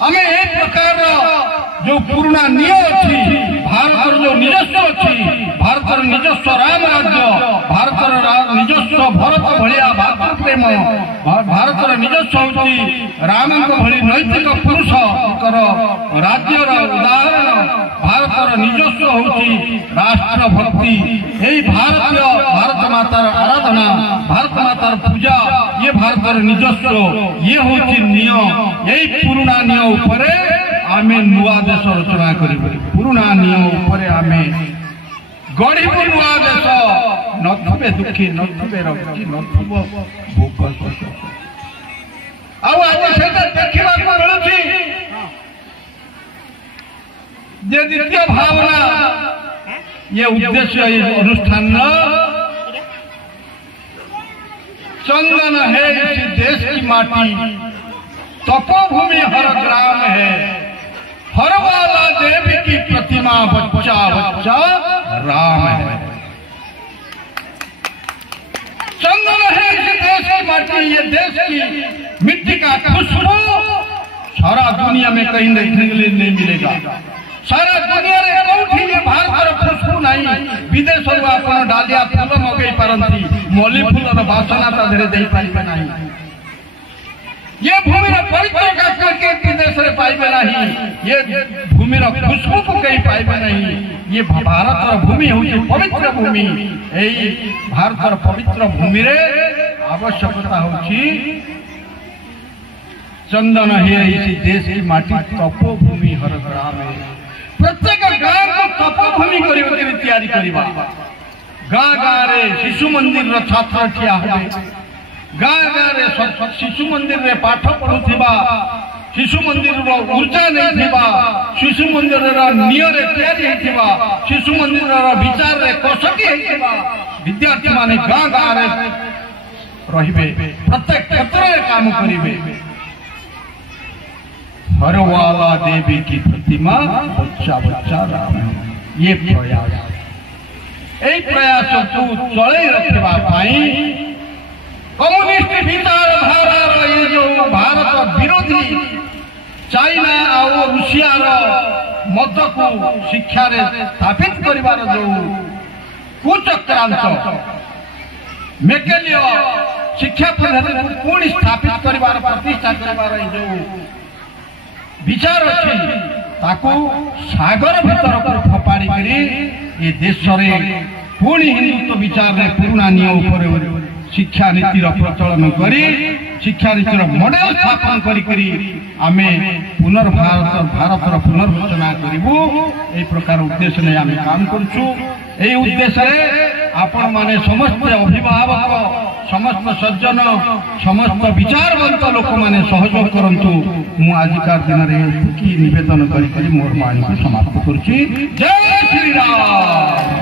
आमे एक प्रकार जो पुराना नियम अच्छी भारत जो निजस्व अच्छी भारत निजस्व राम राज्य भारत निजस्व भरत भलिया भातृप्रेम भारत निजस्व होची राम भली नैतिक पुरुष राज्यर उदाहरण भारत निजस्व होची राष्ट्र भक्ति यही भारतीय भारत मातार आराधना भारत मातार पूजा ये भारत निजस्व ये होची नियम यही पुराना नियम उपरे आमे नुआ देश रचना करिबो पुराना नियम उपरे आमे गढ़िबो नुआ देश नथबे दुखी नथबे रखी नथबो भोग आउ आज सेटा देखिबा को मिलुची जे द्वितीय भावना ये उद्देश्य ये अनुष्ठान चंदन है इस देश की माटी तपोभूमि हर ग्राम है हर वाला देवी की प्रतिमा बच्चा बच्चा राम है। चंदन है इस देश की माटी ये देश की मिट्टी का खुशबू सारा दुनिया में कहीं देखने के लिए नहीं मिलेगा सारा दुनिया रे कोठी ये भारत खुशबू नहीं विदेश आपण डालिया फूल मगई पारंती मल्ली फूलर बासना ता धरे दे पाइबे नहीं ये भूमि पवित्र करके विदेश रे पाइबे नहीं ये भूमि खुशबू को कहीं पाइबे नहीं ये भारत भूमि होची पवित्र भूमि एई भारत पवित्र भूमि रे आवश्यकता होची चंदन है इसी देश की माटी तपोभूमि हर ग्राम है प्रत्येक गाँव को तपोभूमि करी तैयारी करिबा गाँ गाँ रे शिशु मंदिर रो छात्र ठिया होबे गाँ गाँ रे शिशु मंदिर रे पाठ पढुथिबा शिशु मंदिर रो ऊर्जा नहीं थिबा शिशु मंदिर रो नियर तैयारी हेथिबा शिशु मंदिर रो विचार रे कसकी हेथिबा विद्यार्थी माने गाँ गाँ रे रहिबे प्रत्येक क्षेत्र रे काम करिबे हर वाला देवी की प्रतिमा बच्चा बच्चा राम ये प्रयास यही प्रयास को चले रखा कम्युनिस्ट विचारधारा ये जो भारत विरोधी चाइना और रूसिया मत को शिक्षा रे स्थापित करिवार जो कुचक्रांत मेकेलियो शिक्षा पद्धति पुणी स्थापित करिवार प्रतिष्ठा करिवार जो विचार अच्छी ताकू सागर भीतर को फपाड़ी करी ये देश रे पुणी हिंदुत्व विचार रे पुराना नियम ऊपर शिक्षा नीति प्रचलन करी शिक्षा नीति मॉडल स्थापन करी करी आमे भारत पुनर्रचना करिबु ए प्रकार उद्देश्य ने आमे काम करछु ए उद्देश्य रे आपण माने समस्त अभिभावक समस्त सज्जन समस्त विचारवंत लोक माने सहयोग करंतु मु आजिकार दिन रे की निवेदन करी मोर वाणी को समाप्त करछि। जय श्री राम।